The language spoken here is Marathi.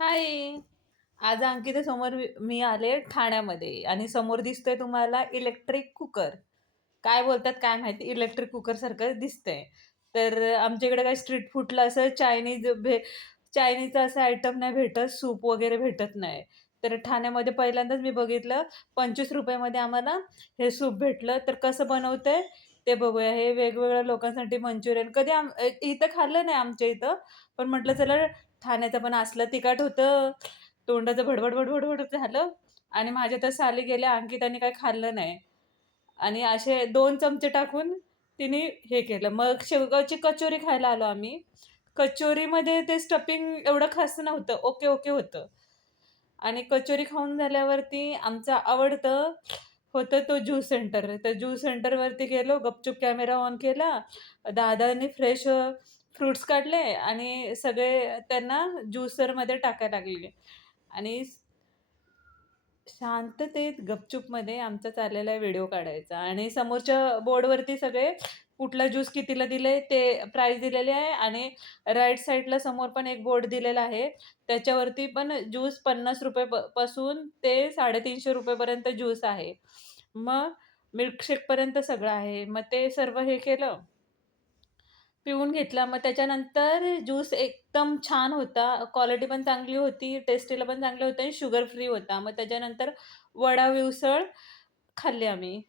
हाय! आज अंकिता समोर मी आले ठाण्यामध्ये आणि समोर दिसतोय तुम्हाला इलेक्ट्रिक कुकर. काय बोलतात काय माहिती इलेक्ट्रिक कुकरसारखं दिसतंय. तर आमच्या इकडे काय स्ट्रीट फूडला असं चायनीजचं असं आयटम नाही भेटत, सूप वगैरे भेटत नाही. तर ठाण्यामध्ये पहिल्यांदाच मी बघितलं ₹25 मध्ये आम्हाला हे सूप भेटलं. तर कसं बनवतंय ते बघूया. हे वेगवेगळ्या लोकांसाठी मंचुरियन कधी इथं खाल्लं नाही आमच्या इथं. पण म्हटलं चला ठाण्याचं पण असलं तिखट होतं, तोंडाचं भडभड झालं आणि माझ्या तर साली गेल्या, अंकिताने काही खाल्लं नाही आणि असे 2 चमचे टाकून तिने हे केलं. मग शेवगावची कचोरी खायला आलो आम्ही. कचोरीमध्ये ते स्टफिंग एवढं खास नव्हतं. ओके होतं आणि कचोरी खाऊन झाल्यावरती आमचं आवडतं होतं तो ज्यूस सेंटर. तर ज्यूस सेंटरवरती गेलो, गपचूप कॅमेरा ऑन केला. दादांनी फ्रेश फ्रुट्स काढले आणि सगळे त्यांना ज्युसरमध्ये टाकायला लागले आणि शांततेत गपचूपमध्ये आमचा चाललेला आहे व्हिडिओ काढायचा आणि समोरच्या बोर्डवरती सगळे कुठला ज्यूस कितीला दिले ते प्राईस दिलेली आहे आणि राइट साइडला समोर पण एक बोर्ड दिलेला आहे. त्याच्यावरती पण ज्यूस ₹50 पासून ते ₹350 पर्यंत ज्यूस आहे. मग मिल्कशेकपर्यंत सगळं आहे. मग ते सर्व हे केलं, पिऊन घेतला. मग त्याच्यानंतर ज्यूस एकदम छान होता. क्वालिटी पण चांगली होती, टेस्टीला पण चांगलं होतं आणि शुगर फ्री होता. मग त्याच्यानंतर वडा, उसळ खाल्ली आम्ही.